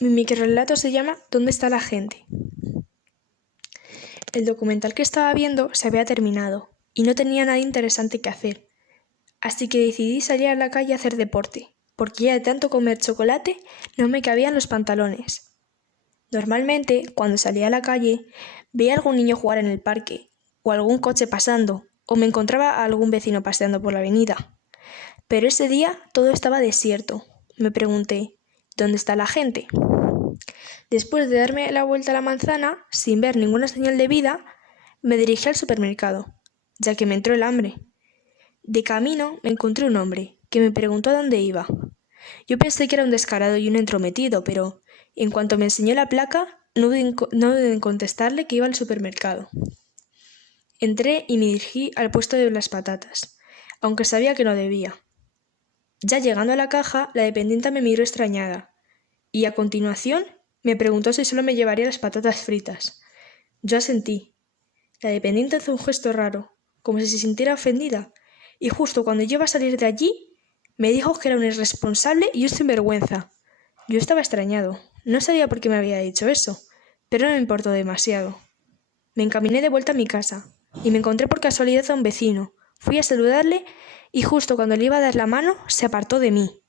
Mi microrrelato se llama ¿Dónde está la gente? El documental que estaba viendo se había terminado y no tenía nada interesante que hacer, así que decidí salir a la calle a hacer deporte, porque ya de tanto comer chocolate no me cabían los pantalones. Normalmente, cuando salía a la calle, veía a algún niño jugar en el parque, o algún coche pasando, o me encontraba a algún vecino paseando por la avenida. Pero ese día todo estaba desierto. Me pregunté, ¿dónde está la gente? Después de darme la vuelta a la manzana, sin ver ninguna señal de vida, me dirigí al supermercado, ya que me entró el hambre. De camino me encontré un hombre, que me preguntó a dónde iba. Yo pensé que era un descarado y un entrometido, pero en cuanto me enseñó la placa, no dudé en contestarle que iba al supermercado. Entré y me dirigí al puesto de las patatas, aunque sabía que no debía. Ya llegando a la caja, la dependiente me miró extrañada, y a continuación me preguntó si solo me llevaría las patatas fritas. Yo asentí. La dependiente hizo un gesto raro, como si se sintiera ofendida, y justo cuando yo iba a salir de allí, me dijo que era un irresponsable y un sinvergüenza. Yo estaba extrañado. No sabía por qué me había dicho eso, pero no me importó demasiado. Me encaminé de vuelta a mi casa, y me encontré por casualidad a un vecino. Fui a saludarle, y justo cuando le iba a dar la mano, se apartó de mí,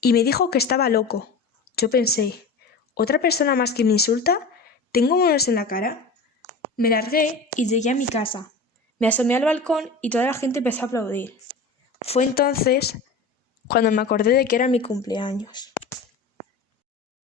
y me dijo que estaba loco. Yo pensé, ¿otra persona más que me insulta? ¿Tengo monos en la cara? Me largué y llegué a mi casa. Me asomé al balcón y toda la gente empezó a aplaudir. Fue entonces cuando me acordé de que era mi cumpleaños.